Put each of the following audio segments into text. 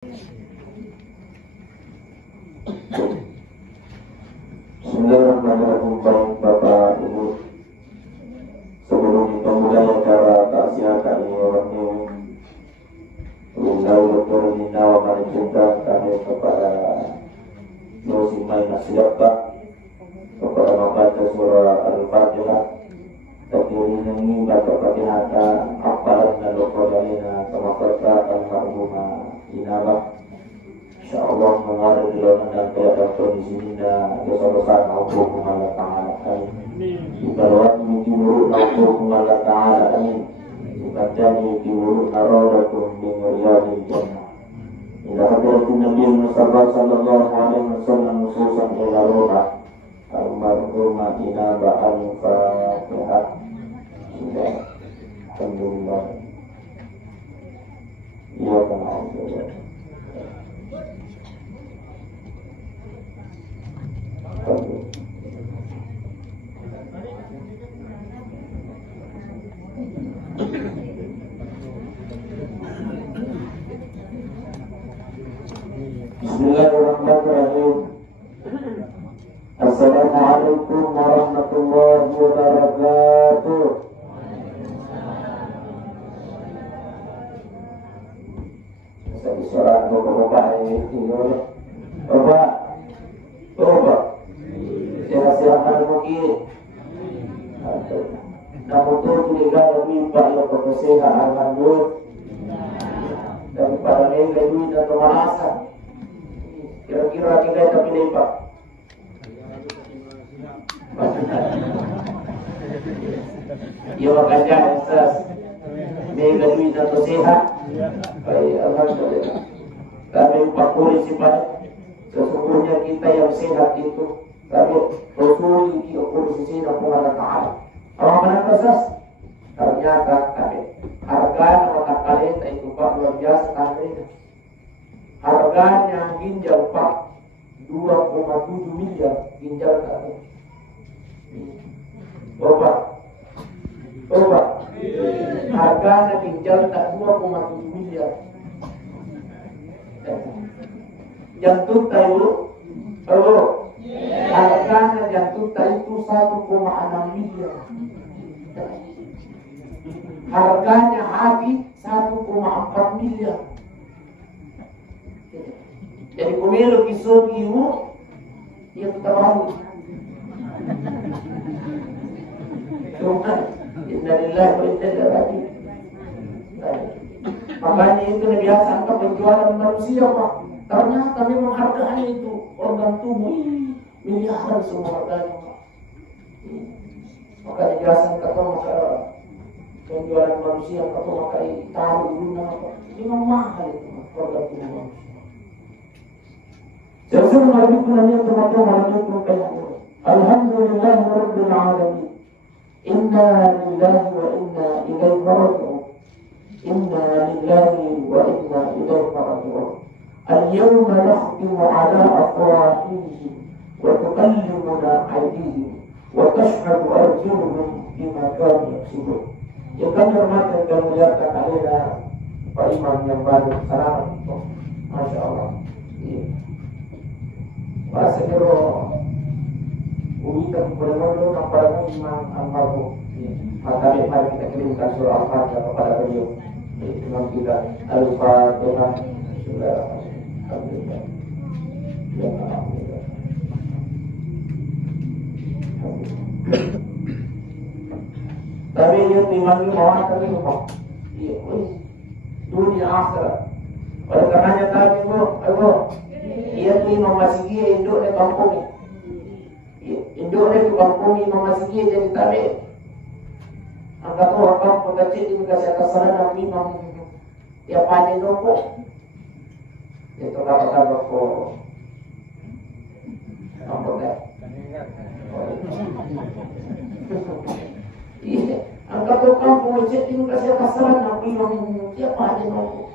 Bismillahirrahmanirrahim. Bapak Ibu, sebelum kita mulai acara takziah kali ini, Inna wa inna wa cinta kami kepada muslimai nasihat kepada membaca surah Al-Fatihah. Takdirin ini baca Fatihah apalan dan luqadalina kama qata al-marhumah inabah. Insyaallah mengalir di dalam dan keadaan di sini dan dosa-dosa Allah Ta'ala amin. Ibarat mungkin buruk Allah Ta'ala amin. Bukan jadi buruk naradakum min riyadil jannah. Ila hadratin Nabi Muhammad sallallahu alaihi wasallam khususan ila ruha al-marhumah inabah al-Fatihah. Alhamdulillah. Ya Allah. Bismillahirrahmanirrahim. Assalamualaikum warahmatullahi wabarakatuh. Saya suara bapak ini bapak silakan mungkin. Namun tu tidak lebih banyak kesehatan lanjut daripada lebih dan kemalasan. Kira-kira kita tapi lepak. Ya makanya esas lebih dan sehat. Baik, alhamdulillah. Kami pakuri sifat sesungguhnya kita yang sehat itu. Kami Rasul diukur sisi Allah Ta'ala. Allah menakasas. Ternyata kami harga nama kalian itu Pak luar biasa kami. Harganya ginjal Pak 2,7 miliar ginjal kami. Bapak, harganya ginjal tak 2,7 miliar. Jantung tahu, harganya jantung itu 1,6 miliar. Harganya hati 1,4 miliar. Jadi kumelo kisah ibu, dia tetap bagus. Cuma, innalillahi wa inna ilaihi raji'un. Makanya itu biasa angka penjualan manusia Pak. Ternyata memang harganya itu organ tubuh miliaran semua harganya Pak. Makanya biasa kata maka penjualan manusia kata maka taruh guna Pak. Ini memang mahal itu organ tubuh manusia. Jadi mengalami teman-teman Alhamdulillahirabbil alamin. Inna lillahi wa inna ilaihi raji'un. Inna lillahi wa inna ilaihi raji'un. اليوم نختم على أفواههم وتكلمنا أيديهم وتشهد أرجلهم بما كانوا يكسبون. Yang kami hormati dan muliakan alina Pak Imam yang baru. Selamat, Masya Allah. Bahasa kira ujikan kepada Allah kepada Imam Al-Marhum. Maka mari kita kirimkan surah Al-Fatihah kepada beliau. Imam kita Al-Fatihah. Alhamdulillah. Tapi dia imam ini mau tadi apa? Iya, dunia akhirat. Oleh karenanya tadi Ibu, ia tu imam masjid induk di kampung ni. Induk di kampung imam masjid jadi tabi. Angkat tu orang pengkecil di kasih kasaran imam dia pandai dongkok. Itu kabar ko. Nampak tak? Iya, angkat tu kampung jadi kasih kasaran imam dia pandai dongkok.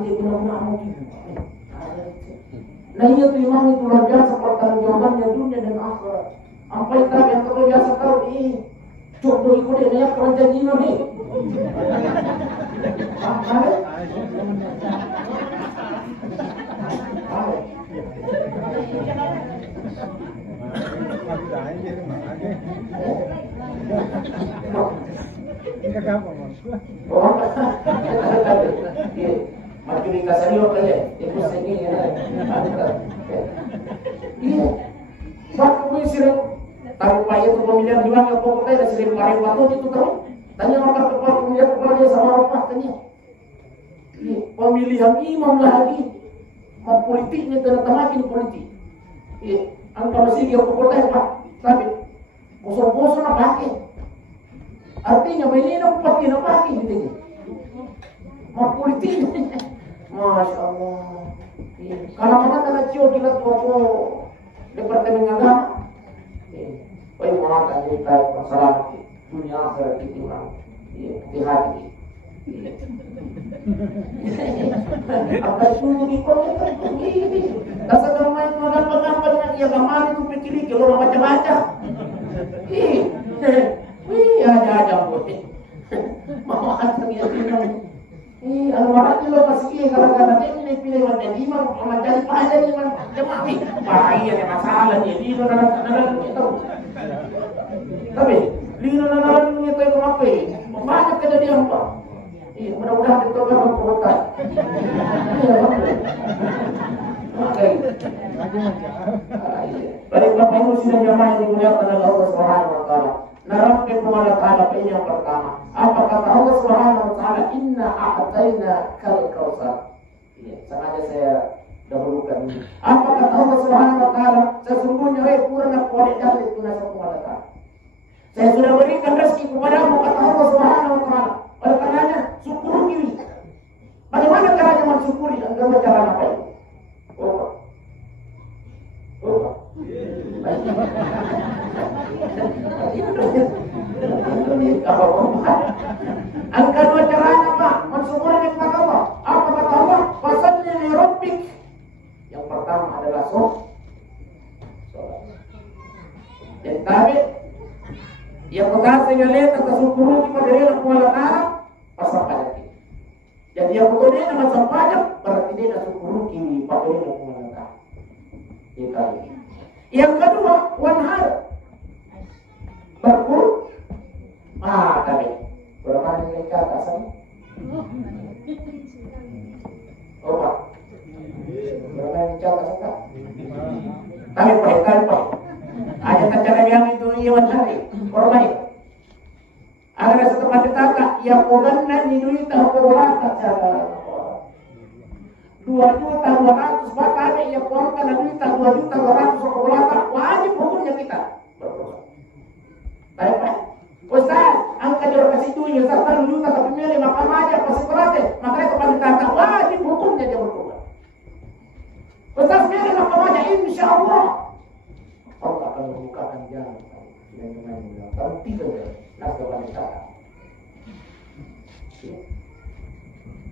Dia benar-benar mungkin. Nah iya tuh imam itu luar biasa pertanggungjawabannya dunia dan akhirat. Apa yang kami yang terlalu biasa tahu coba ikut dia kerja gini nih. Makin dikasih kaya, itu segi ya. Iya, waktu misir, tahu payah itu pemilihan juang yang pokoknya ada sering kemarin waktu itu tahu. Tanya orang kepala pemilihan kepala sama apa tanya. Pemilihan imam lagi, politiknya tengah-tengah politik. Angka masih dia pokoknya pak, tapi kosong-kosong apa pakai. Artinya ini nak pakai gitu. Mau politik, masya Allah. Kalau mana kena cio kita toko departemen agama, baik mana kan kita masalah dunia akhirat itu orang, di hati. Apa itu di komentar ini? Dasar ramai itu apa dengan dia gambar itu pikir kalau baca-baca. Ada boleh. Mau ada dia bilang. Almarhum lo pasti gara-gara ini pilih macam imam, macam pada imam, mati. Bahaya ada masalah dia. Lino nana itu. Tapi lino nana itu apa? Banyak kejadian apa? Mudah-mudahan itu kan berkota. Baik Bapak Ibu sidang jamaah yang dimuliakan oleh Allah Subhanahu wa taala. Narapkan kepada ta'ala ini yang pertama. Apa kata Allah Subhanahu wa taala? Inna a'tayna kal kautsar. Sengaja saya dahulukan ini. Apa kata Allah Subhanahu wa taala? Sesungguhnya kurang aku ada itu nasa kepada ta'ala. Saya sudah berikan rezeki kepadamu kata Allah Subhanahu wa taala. Oleh karenanya syukuri. Bagaimana caranya mensyukuri? Anda cara apa itu? Angka dua caranya Pak mensyukuri nikmat Allah. Apa kata Allah? Fasalli li rabbik. Yang pertama adalah sholat. Dan tabi yang mengasihi lihat atas syukuri kepada Allah Taala pasal pajak. Jadi yang betul nama sampainya berarti dia nak syukuri kini pada Allah Taala. Kita. Yang kedua wanhar berkur. Tadi berapa nilai ke atasan? Pak. Berapa nilai ke atasan? Tapi Pak. Ada cara yang itu iwan hari. Korban. Ada setelah ditata yang koganna nilai tahulah cara. 2.200.000 bahkan yang korban nilai 2.200.000 wajib hukumnya kita. Baik Pak. Ustaz, angka dia kasih duitnya 1 juta tapi milih makan aja pasti berarti. Makanya kepada kata wajib hukumnya dia bertobat. Ustaz milih makan aja insyaallah Allah akan membukakan jalan yang dengan kalau tidak nak kepada kata.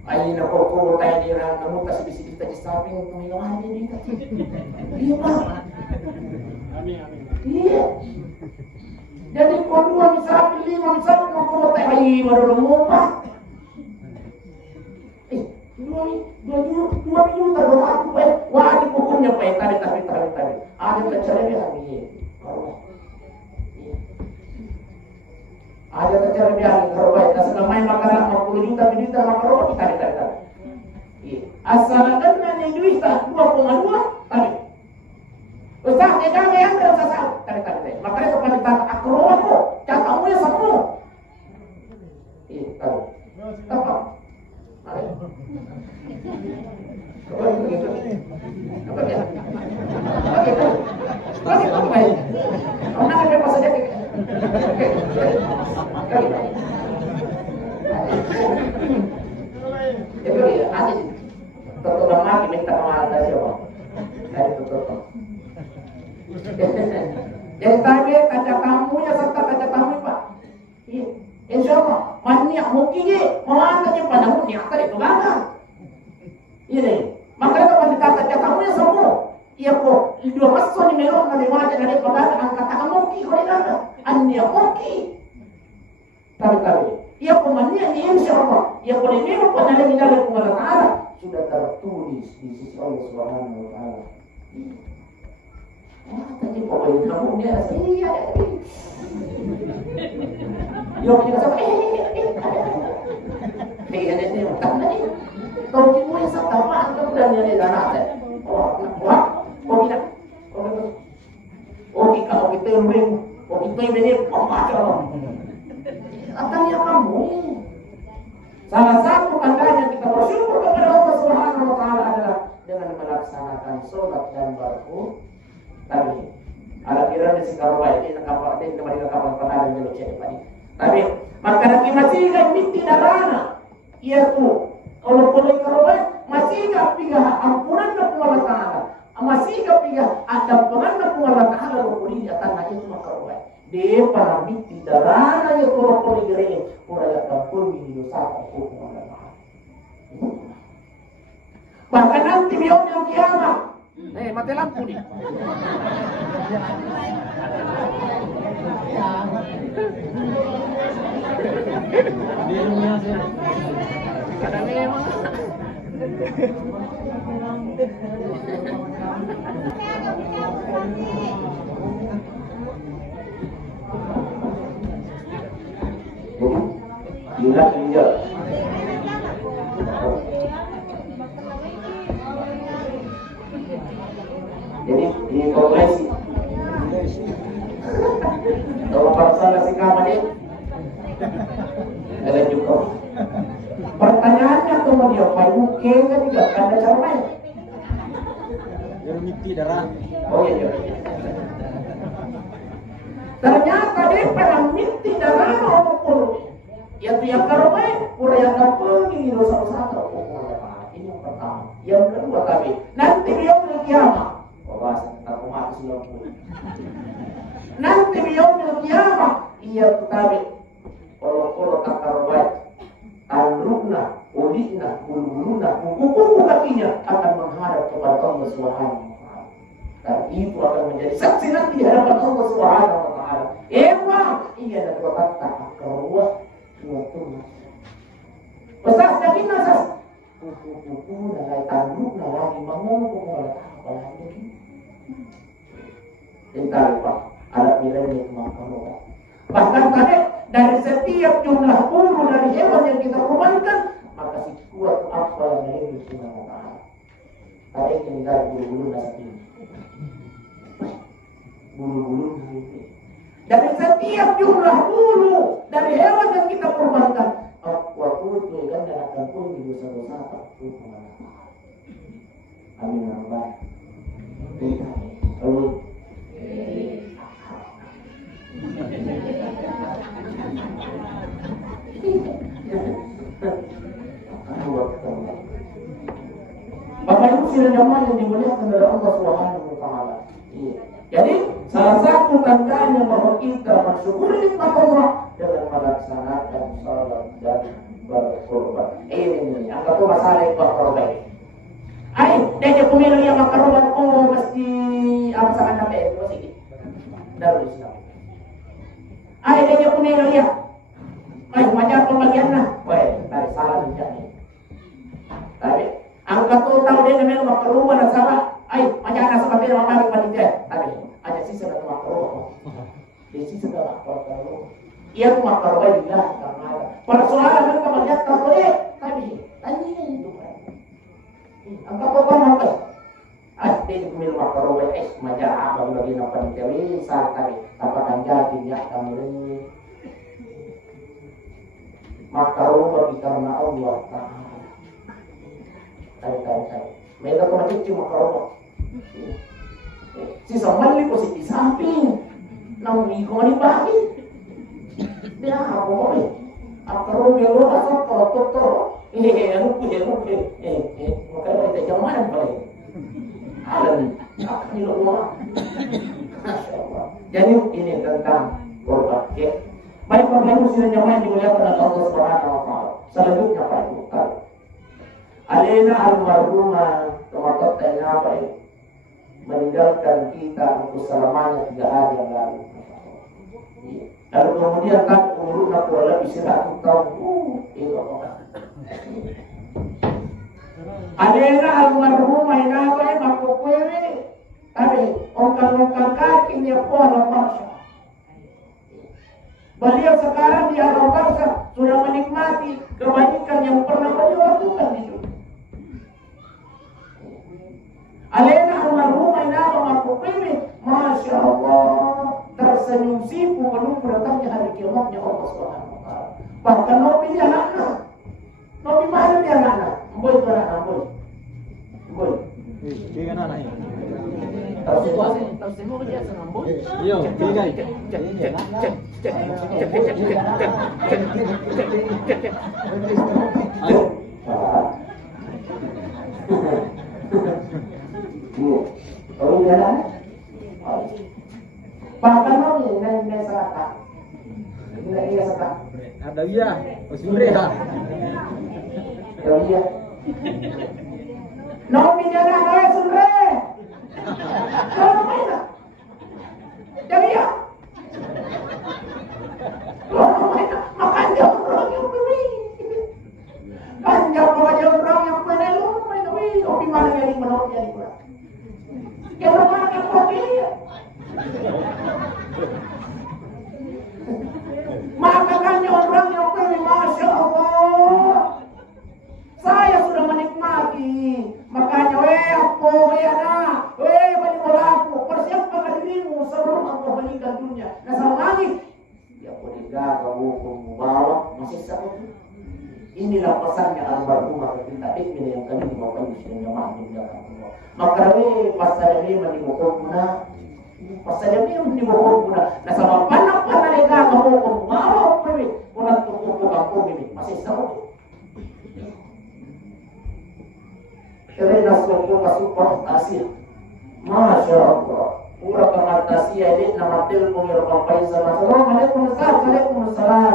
Aina pokok tay dira kamu kasih bisik kita samping untuk minum aja nih. Iya Pak. Amin. Iya. Jadi kedua misalnya 5 misalnya mau teh ayi baru lupa. 2 juta aku wajib hukumnya Pak tadi. Ada cara dia ini. Ada cara dia kalau baik selama makanan 50 juta makan tadi. Asalkan nih duit 2,2 tadi. Ustaz, jangan yang berusaha tadi. Makanya kepada kata akroako, catamu ya semua. Tadi. Apa? Apa begitu? Apa dia? Oke. Mana ada pas saja. Itu dia, ada. Tertulang lagi minta mahal siapa? Dari tutup. Jadi tadi kaca tamunya serta kaca tamu Pak. Insya Allah, maniak mungkin mengangkatnya pada maniak tadi itu belakang. Ini, makanya kalau dikata tamunya semua, iya kok 2 masuk di melon dari wajah dari pegang angkat tangan mungkin kau ini ania mungkin. Tadi, iya kok maniak ini insya Allah, iya kok ini pada dari Allah Taala sudah tertulis di sisi Allah Subhanahu Wa Taala. Tadi pokoknya kamu dia iya. Yo kita sama ini kan tadi. Kalau kita mau sama angkat dan jadi tanah teh. Oh kita. Oh kita ring. Oh kita ini apa? Akan yang kamu. Salah satu tandanya kita bersyukur kepada Allah Subhanahu wa taala adalah dengan melaksanakan sholat dan baru tadi. Ada kira di Singapura ini kapal ini kemarin kapal pernah dulu cek tadi. Tapi maka lagi masih kan miti darana. Ia tu kalau boleh masih kan piga ampunan dan Allah taala. Masih kan piga ada penganan Allah taala berpuri di atas itu maka dia para miti darana ya kalau boleh gere pura kampung di dosa hukum Allah. Bahkan nanti yaumul kiamat. Mati lampu nih. Ada memang. Jelas hijau. Jadi di progresi. Kalau pasal nasi kamar ini ada juga. Pertanyaannya kemudian Pak Buke kan juga ada cara lain. Miti darah. Oh iya. Ternyata dia pada miti darah orang pun. Yang tiap karomai, pura yang pergi dosa-dosa. Ini yang pertama. Yang kedua kami nanti yaumul kiamat. Bahasa tentang umat Islam. Nanti yaumul kiamat ia tetapi kalau tak karomai, alrukna, ulina, uluna, kuku kakinya akan menghadap kepada Allah Subhanahu wa taala. Dan itu akan menjadi saksi nanti di hadapan Allah Subhanahu wa taala. Ia dan berkata keruah besar jadi nasas kuku nalai tanduk nalai manggung apa lagi kita lupa ada nilai kemampuan bahkan tadi dari setiap jumlah bulu dari hewan yang kita kurbankan maka si kuat apa yang dari Subhanahu wa taala tadi kita bulu-bulu nasi bulu-bulu dari setiap jumlah bulu dari hewan yang kita kurbankan waktu itu kan dan akan pun di dosa-dosa amin ya rabbal alamin. Bapak Ibu sidang jamaah yang dimuliakan oleh Allah Subhanahu wa taala. Jadi salah satu tandanya bahwa kita mensyukuri nikmat Allah dengan melaksanakan salat dan berkorban. Ini anggap masalah berkorban. Ayo, dia pemilu yang berkorban mesti apa sangat sampai itu sih. Darul Islam. Ayo dia pemilu ya. Ayo macam pembagiannya. Weh, dari salah jadi. Tapi angka total dia memang berkorban sama. Ayo, macam anak seperti orang panitia. Tapi ada sisa dan makro. Di sisa dan makro. Ia makro juga karena persoalan mereka melihat boleh. Tapi tanya itu. Angka total apa? Dia pemilu makro. Macam apa bagi nak panitia bisa tadi. Apakah jadi ya kami makro bagi karena Allah Taala. Tadi. Mereka kemarin cuma makro. Si samali ko si samping nang iko ni bagi dia apa ni akaro melo asal toto ano ko makanya kita jangan balik alam ni lo jadi ini tentang korban baik Bapak Ibu sidang jamaah dimuliakan oleh Allah Subhanahu wa taala. Selanjutnya Pak Ibu alena almarhumah kematotnya apa ini meninggalkan kita untuk selamanya 3 hari yang lalu. Lalu kemudian kan umurnya kurang lebih 100 tahun. Itu Adena almarhumah inawa makukwewe. Tapi ongkang ini pola Barca. Beliau sekarang di alam Barca sudah menikmati kebaikan yang pernah beliau lakukan di dunia. Alena almarhumah inaba makukimi, Masya Allah, tersenyum sipu menunggu datangnya hari kiamatnya Allah Subhanahu wa Ta'ala. Bahkan Nabi dia anak-anak, Nabi mana dia anak-anak, boy itu anak-anak, boy. Dia kan anak ini. Tersenyum dia senang boy. Yo, tiga. Ayo. Oh iya, bahkan Nabi ini serata, ini serata. Ada dia, Osure ha. Iya. Nabi jangan ada Osure. Kalau mana? Jadi ya. Kalau mana? Makan jauh orang yang beri. Kan jauh orang yang beri lu main Nabi. Opi mana yang menolak jadi kurang. Yang orang yang kopi. Makanya orang yang pilih, Masya Allah, saya sudah menikmati. Makanya, balaku, persiapkan dirimu sebelum engkau meninggal dunia. Dasar lagi, ya bolehlah kamu membawa masih sakit. Inilah pesannya almarhumah kita yang kami bawa di sini maka pasal ini menibukuna. Pasal ini menibukuna. Nah sama panak-panak lega kamu mau pilih, pulang tutup kampung ini masih sakit. Kerana sokong support Asia. Masya Allah. Pura pengatasi ini nama telpon yang papai sama. Assalamualaikum Ustaz. Waalaikumsalam.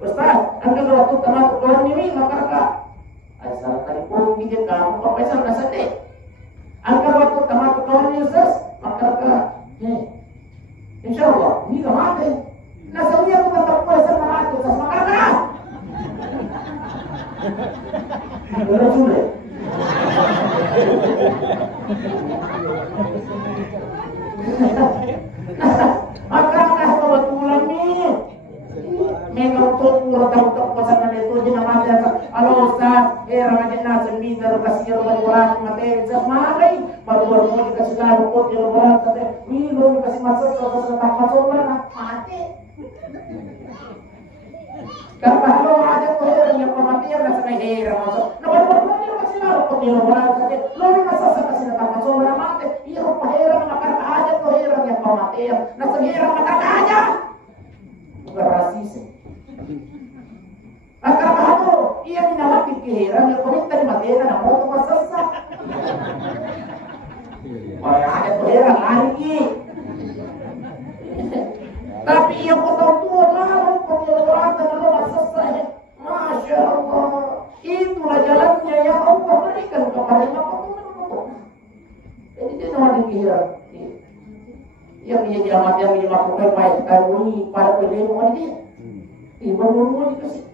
Ustaz, anda waktu tamat kawan ini maka asal telpon kita kamu papai sama sedih. Anda waktu tamat kawan ini Ustaz maka insyaallah ini mati. Nasabnya kita tak puasa mati Ustaz maka sudah. Maka kebetulan nih memang tuh untuk pesanan itu jenama dia halo Ustaz ramadan nasen bisa kasih orang mati semangat baru mau dikasih tahu kok dia orang kata minum kasih masuk ke masuk mati karena kalau ada orang yang kematian rasa heran masuk nomor kasih tahu kok dia orang kata lo masa kasih tahu masuk mati iya apa heran maka ada tuh heran yang kematian nasa heran maka aja bukan rasis. Maka kamu ia menawar pikiran yang komit tadi materi nak mau tuh sesat. Oh ya ada tuh heran lagi. Tapi ia potong tua lalu pengeluaran dengan rumah selesai. Masya Allah. Itulah jalannya yang Allah berikan kepada makhluk. Jadi dia nomor pikiran. Yang dia jamat yang dilakukan baik kami pada penemu ini. Ibu dikasih.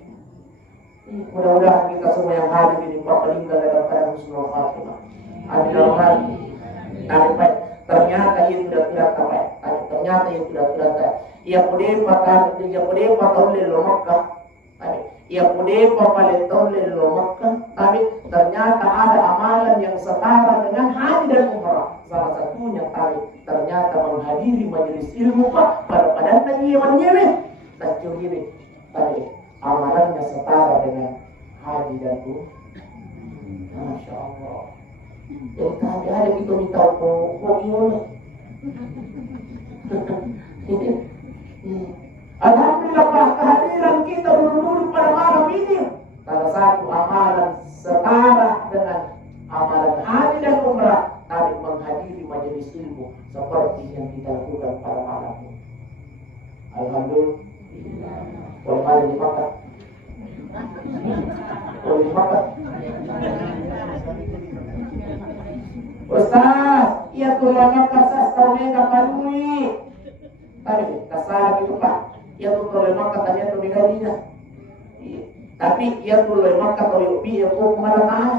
Mudah-mudahan kita semua yang hadir ini meninggal dalam keadaan husnul khatimah. Adil hati. Tapi ternyata ia sudah tidak tahu. Ternyata ia sudah tidak tahu. Ia pun patoleh lo Makkah. Ia pun patoleh lo Makkah. Tapi ternyata ada amalan yang setara dengan haji dan umrah. Salah satunya tadi ternyata menghadiri majelis ilmu Pak pada padannya ia menyebut dan ini tadi amalannya setara dengan haji dan umrah. Masya Allah. Yang tadi ada kita minta kok ini. Alhamdulillah Pak, kehadiran kita dulu pada malam ini salah satu amalan setara dengan amalan haji dan umrah tadi menghadiri majelis ilmu seperti yang kita lakukan pada malam ini. Alhamdulillah. Kalau malam dimakan, kalau dimakan. Ustaz, ia tulangnya kasas tahunnya kapanui. Tadi kasar gitu Pak. Ia tuh tulangnya katanya tuh digadinya. Tapi ia tulangnya kata yopi ia kok kemana tahan.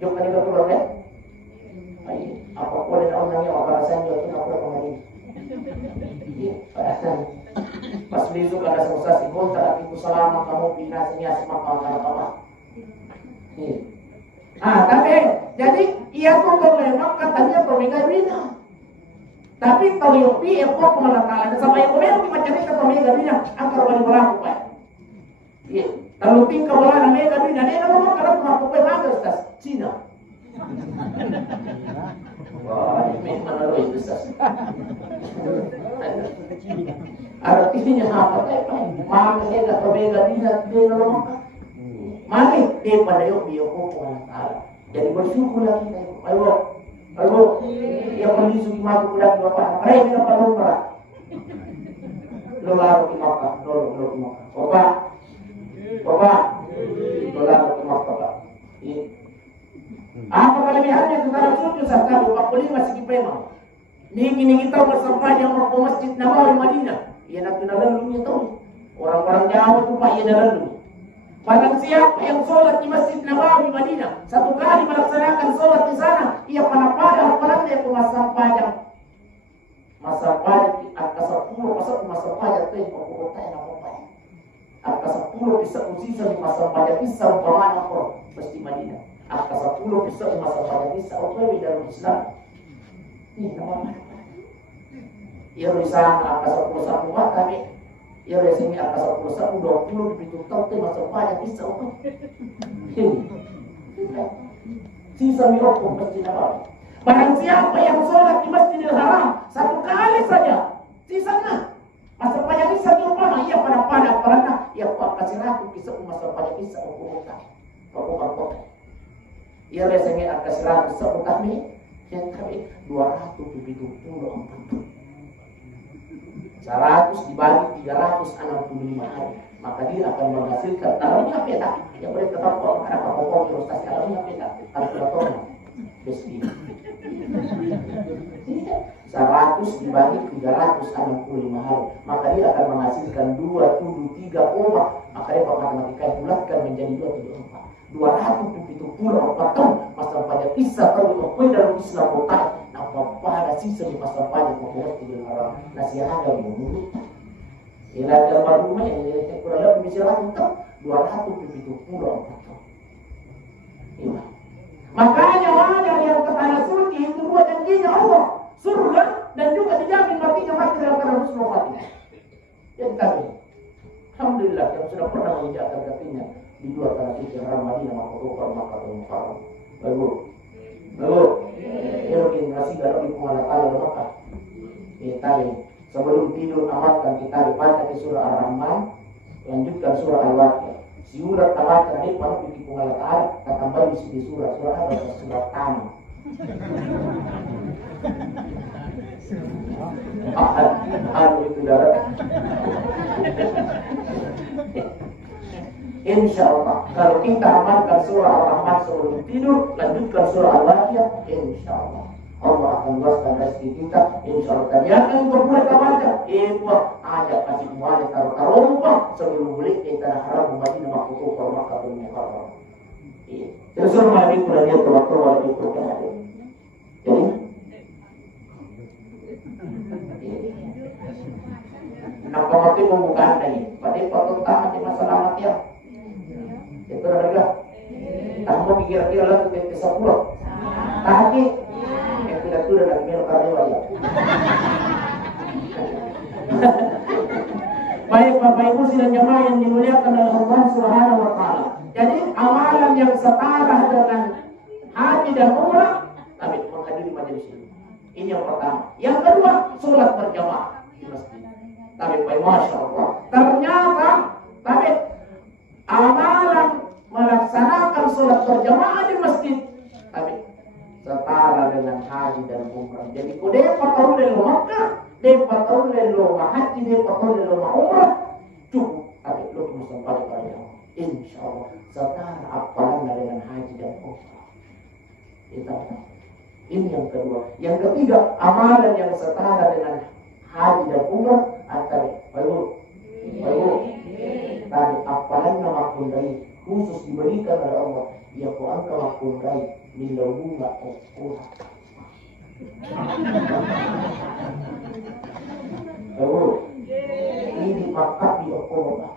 Jom kan itu tulangnya. Apa boleh orangnya orang rasanya itu apa selama kamu pindah sini asma kawan-kawan. Tapi jadi ia tuh memang katanya pemega bina. Tapi kalau yopi kok menakalan sampai kemudian macam ni kata pemega bina angkar balik berlaku pak. Iya. Kalau tingkah bola pemega bina dia kalau kalau aku pengen Ustaz Cina. Wah, ini mana lo itu Ustaz? Artinya apa? Maka dia pemega bina dia kalau mari daripada yopi kok jadi bersyukurlah kita. Ayo, yang menuju di Makkah bulan Bapak. Mereka yang paling berat. Lo lalu di Makkah, lo di Makkah. Bapak, lo lalu di Makkah, Pak. Apa kelebihannya tentang sujud saat 45 segi pemang. Ini kita bersempadan ke Masjid Nabawi Madinah. Ia nak lalu itu. Orang-orang Jawa itu Pak ia lalu. Barang siapa yang sholat di Masjid Nabawi Madinah, satu kali melaksanakan sholat di sana, ia pada orang dia masang pajak angka 10 pasal masang pajak tu yang kota yang apa? Angka 10 bisa usisa di masang pajak bisa umpamanya kok Masjid Madinah. Angka 10 bisa di masang pajak bisa apa di dalam Islam? Ini nama. Ia risana angka 10 satu kami. Ya biasanya angka 10 20 begitu tahu tu masuk pajak bisa apa? Sisa mirok Masjid Nabawi. Barang siapa yang sholat di Masjidil Haram satu kali saja, sisanya masuk pajak bisa diubah. Ia pada karena ia kasih aku bisa masuk pajak bisa kota. Ia biasanya angka 100 utami yang kami 200 begitu 100 dibagi 365 hari, maka dia akan menghasilkan taruhnya peta. Yang boleh tetap kok ada pokok terus taruhnya peta kalkulatornya besi. 100 dibagi 365 hari, maka dia akan menghasilkan 273 koma. Maka dia matematika bulatkan menjadi 274 tahun masa pada kisah kalau dalam Islam kota. Pada sisa di masa pajak membuat tidak haram nasihat dan menurut ilah dalam rumah yang kurang lebih misalnya untuk 274 tahun. Makanya wajar yang ke tanah suci itu dua janjinya Allah, surga dan juga dijamin matinya mati dalam keadaan husnul khotimah. Jadi kami alhamdulillah yang sudah pernah menginjakkan kakinya di dua tanah suci haram Madinah Makkah dan Mukarram. Lalu generasi kalau di pengalatan Makkah. Tadi sebelum tidur amalkan kita dibaca di surah Ar-Rahman, lanjutkan surah Al-Waqiah. Surah Al-Waqiah ini pada di pengalatan tambah di surah ada surah Tanah. Itu darah. Insya Allah kalau kita amalkan surah Al-Rahman sebelum tidur, lanjutkan surah Al-Waqiah, insya Allah Allah akan luaskan rezeki kita. Insya Allah kami akan berbuat baca. Ajak kasih mualik taruh sebelum balik kita haram Madinah Makkah dan Mukarram. Terus orang lagi kurang dia tua lagi kurang ada. Jadi nak mati membuka ini. Pada potong tangan di masalah mati ya. Itu harga. Kamu kira-kira lah tu ke 10. Tadi itu dah nak mil karyawan ya. Baik Bapak Ibu sidang jemaah yang dimuliakan oleh Allah Subhanahu wa taala. Jadi amalan yang setara dengan haji dan umrah tapi menghadiri majelis ini. Ini yang pertama. Yang kedua, salat berjamaah di masjid. Tapi masya Allah. Ternyata tapi amalan melaksanakan salat berjamaah di masjid tapi setara dengan haji dan umrah. Jadi kode patau lelo Makkah, de patau lelo haji, de patau lelo umrah cukup. Tapi lo mesti pada insyaallah setara apalan dengan haji dan umrah. Ini yang kedua. Yang ketiga, amalan yang setara dengan haji dan umrah antara baru tadi apalan nama kundai khusus diberikan oleh Allah. Ya Quran kalau kundai nilau bunga kurang. Baru ini dipakai di Oktober.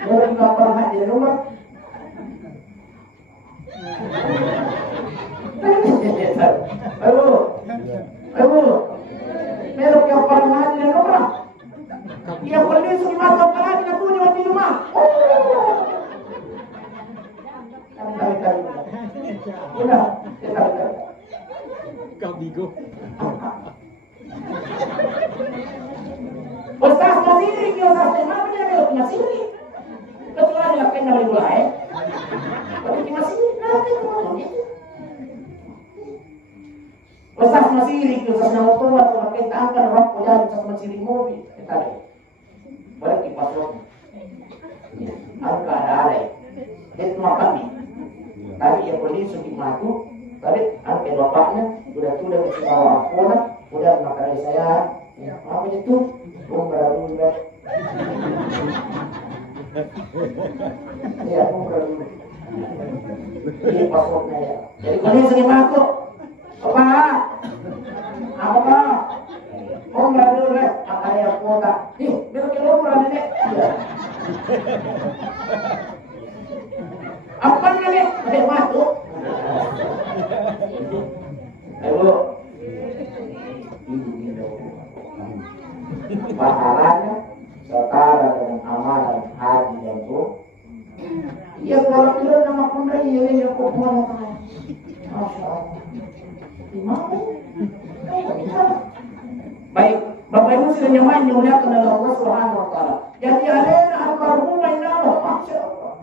Lebih gampang haji dan umrah. Ayo, merok yang parang haji dan umrah. Yang paling sulit masuk haji dan umrah di rumah. Udah, kita. Kau bigo. Ustaz masih Ustaz mana dia belok masih kecuali lakukan dari mulai tapi masih nanti ngomongnya Ustaz masih Ustaz nama tua atau kita akan waktu jadi Ustaz masih mobil kita deh boleh dipasok angka ada itu makan nih tapi yang boleh sedikit maju tapi angka bapaknya sudah kasih tahu aku udah makan saya ya apa itu umrah dulu ya umrah dulu ini pasportnya ya jadi kalian sering masuk apa umrah dulu ya makanya kuota nih biar kita umrah nenek ya apa nenek ada masuk ayo pahalanya setara dengan amalan haji dan umrah. Iya kalau kita nama pun iya kok mana kan. Masya Allah. Gimana? Baik, Bapak Ibu sudah nyaman dimuliakan oleh Allah Subhanahu wa taala. Jadi ada al-qarbu bainana, Masya Allah.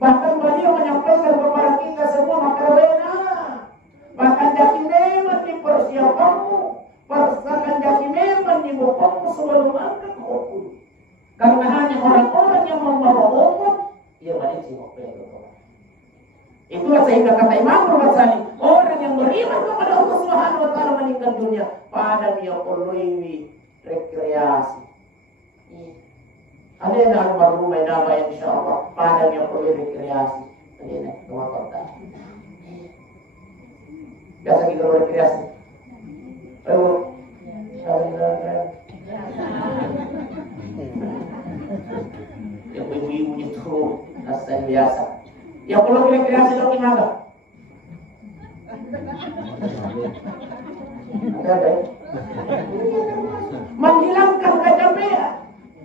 Bahkan beliau menyampaikan kepada kita semua maka bahkan jadi memang dipersiapkanmu persakan jadi memang dibopokmu sebelum angkat kopi karena hanya orang-orang yang membawa umur ia balik si kopi itulah sehingga kata Imam Al-Ghazali orang yang beriman kepada Allah Subhanahu wa taala meninggal dunia pada dia perlu rekreasi ada yang baru main apa insyaallah pada dia perlu rekreasi ini dua kota biasa kita rekreasi yang ibu-ibu itu asal biasa yang perlu rekreasi itu gimana? Ada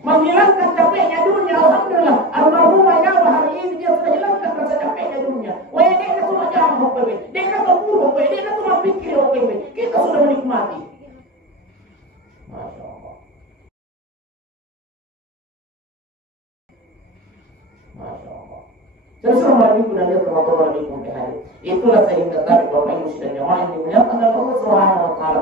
menghilangkan capeknya dunia. Alhamdulillah almarhumah nyawa hari ini dia sudah hilangkan rasa capeknya dunia. Wah dia cuma jalan OPW, dia kata buruk, dia cuma pikir OPW. Kita sudah menikmati. Masya Allah. Masya Allah. Sesuatu lagi guna dia termotor lagi hari. Itulah sehingga tadi Bapak Ibu sudah nyaman dimuliakan oleh Allah Subhanahu wa taala.